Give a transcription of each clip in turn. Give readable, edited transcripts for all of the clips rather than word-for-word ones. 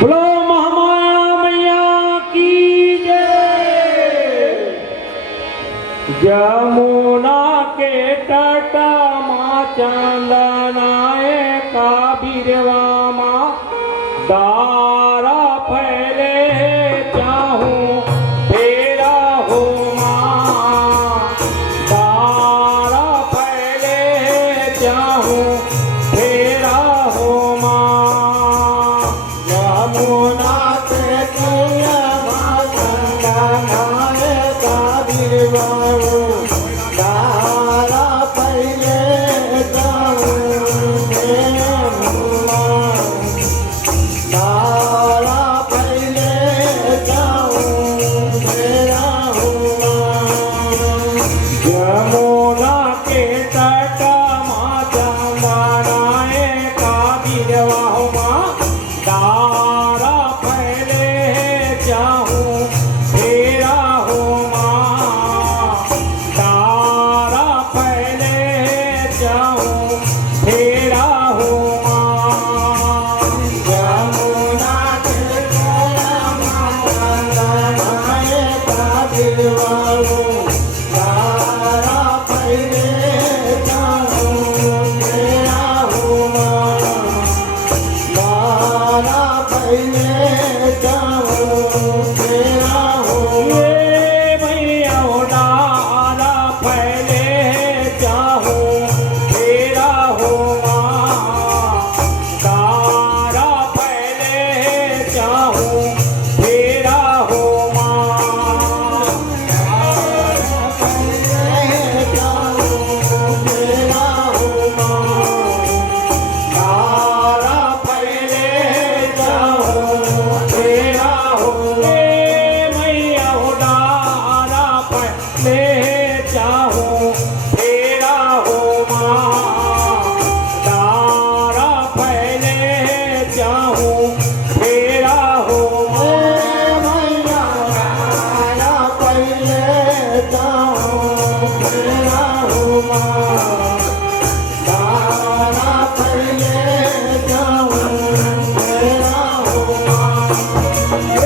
बोलो महामाया मैया की जय। जमुना के तट माँ चंदनाए का बीरवा माँ दारा फैले चाहूं तेरा हो माँ दारा फैले चाहूं तेरा हो माँ यमुना के माँ चंदनाए का बीरवा दारा पहले जाऊं दारा पहले जाऊं तेरा हुआ यमुना के तट माँ चंदनाए का बीरवा हो माँ दारा फैले चाहूं तेरा हो माँ दारा फैले चाहूं तेरा हो माँ यमुना के माँ चंदनाए का बीरवा दारा पहले जाऊं तेरा हुआ दारा पहले जाऊं तेरा हुआ ये मैया डारा फैले चाहूं तेरा हो माँ दारा फैले चाहूं तेरा हो माँ दारा फैले चाहूं तेरा हो ये मैया डारा फैले चाहूं तेरा हो माँ दारा फैले चाहूं तेरा हो माँ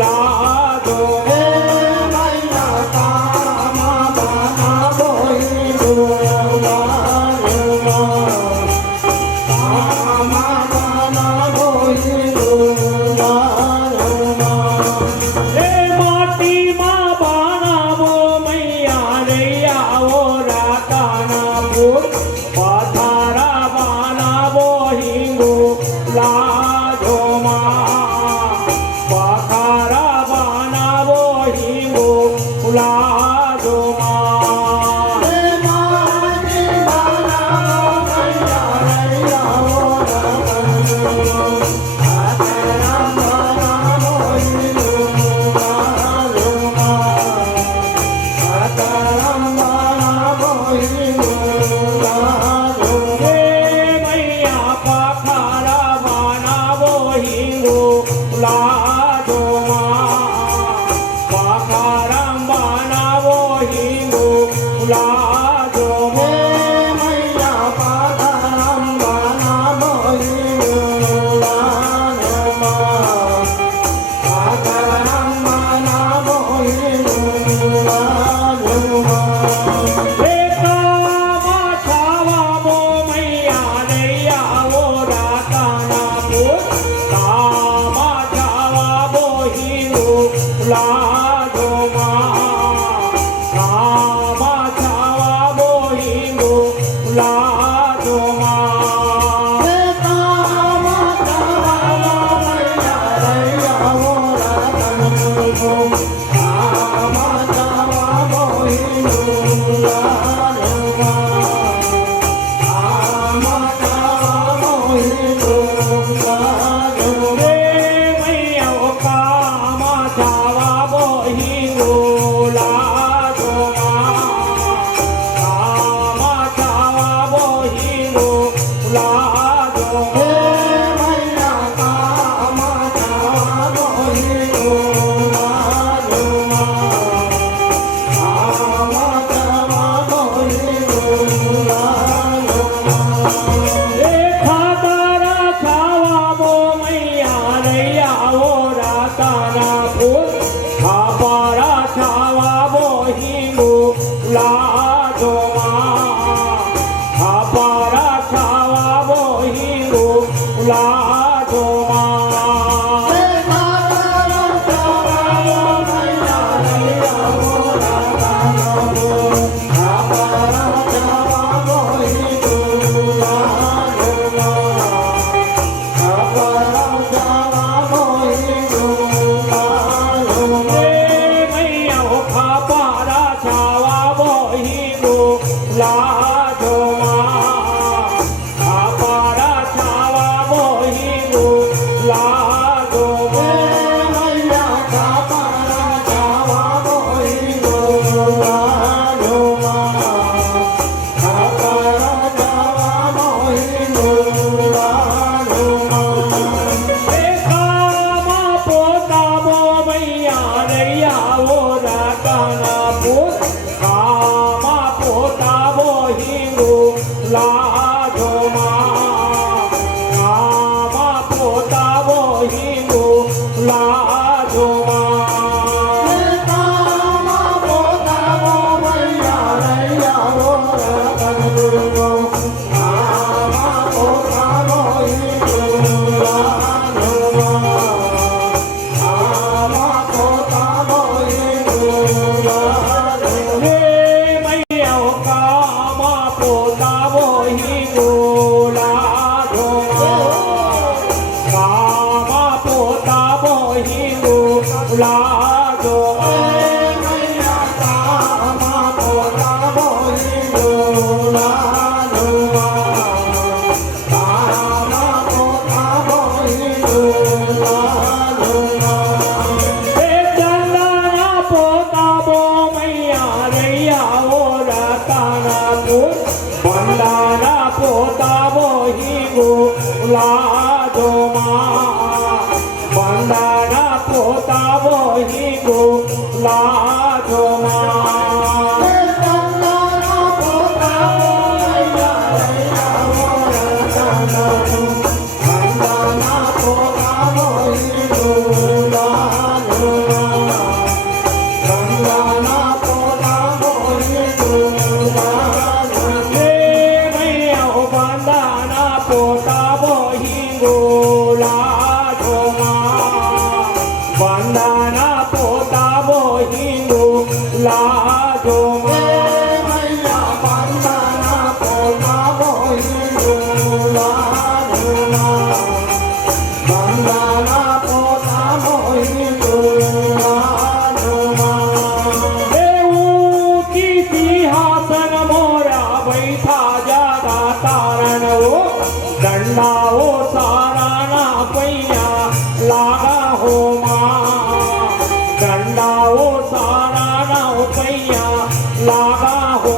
લાજો એ માટીમાં બાણાવો મૈયા રૈયાઓ રાતાના પૂર પાથારા બાણાવો હિંગુ લાજો માં પાથારા બાણાવો હિંગુ લાજો માં એ મૈયા પાથારા બાણાવો હિંગુ લાજો માં પાથારા બાણાવો હિંગુ લાજો માં એકામાં છાવાવો મૈયા રૈયાઓ રાતાના પૂર કામાં છાવાવો હિંગુ લાજો માં કામાં છાવાવો હિંગુ લાજો માં રે મૈયા કામાં છાવાવો હિંગુ લાજો માં કામાં છાવાવો હિંગુ લાજો એ ખાતારા છાવાવો મૈયા રૈયાઓ રાતાના પૂર ખાપારા છાવાવો હિંગુ લાજો માં ખાપારા છાવાવો હિંગુ લાજો માં એ મૈયા ખાપારા છાવાવો હિંગુ લાજો માં ખાપારા છાવાવો હિંગુ લાજો એકામાં પોતાવો મૈયા રૈયાઓ રાતાના પૂર કામાં પોતાવો હિંગુ લાજો માં કામાં પોતાવો હિંગુ લાજો માં હે મૈયા કામાં પોતાવો હિંગુ લાજો માં કામાં પોતાવો હિંગુ લાજો એ ચંદના પોતાવો મૈયા રૈયાઓ રાતાના પૂર ભંડારા પોતાવો હિંગુ લાજો માં ભંડારા પોતાવો હિંગુ લાજો માં Oh બંદાના પોતા બોહિંગુ લાજો મૈયા બંદાના પોતા બોહિંગુ લાડુમાં બંદાના પોતા બોહિંગુ લાડુમાં એવું કી સિંહાસન મોરા बैठा જાગા તારણો દંડાઓ સારાના પૈયા લાગા હો માં દંડાઓ સારાના પૈયા લાગા હો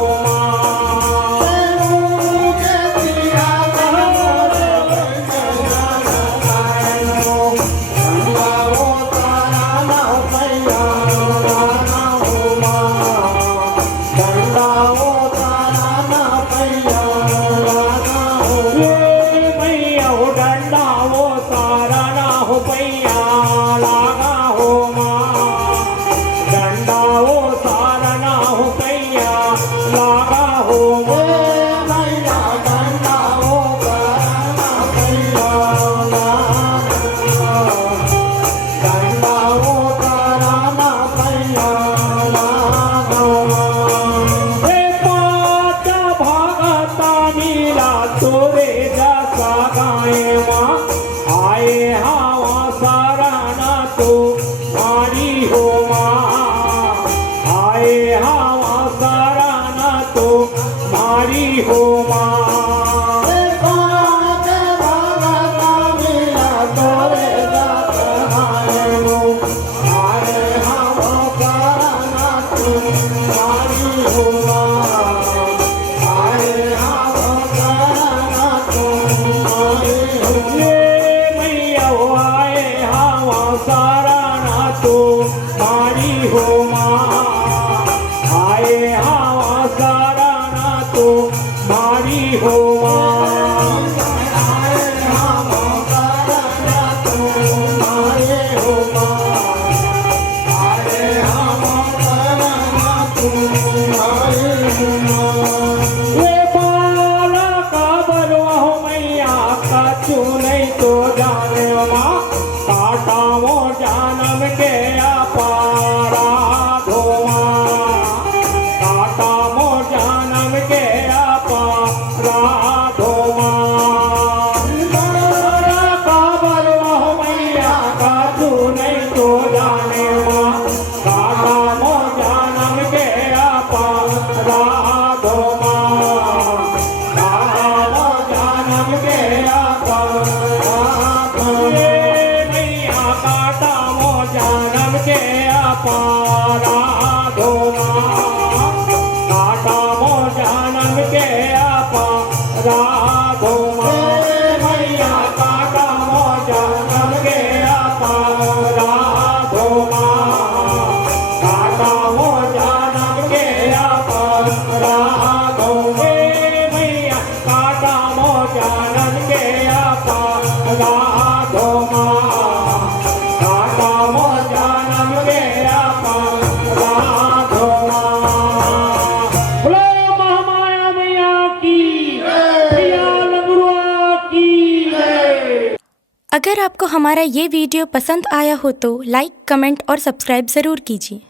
अगर आपको हमारा ये वीडियो पसंद आया हो तो लाइक, कमेंट और सब्सक्राइब ज़रूर कीजिए।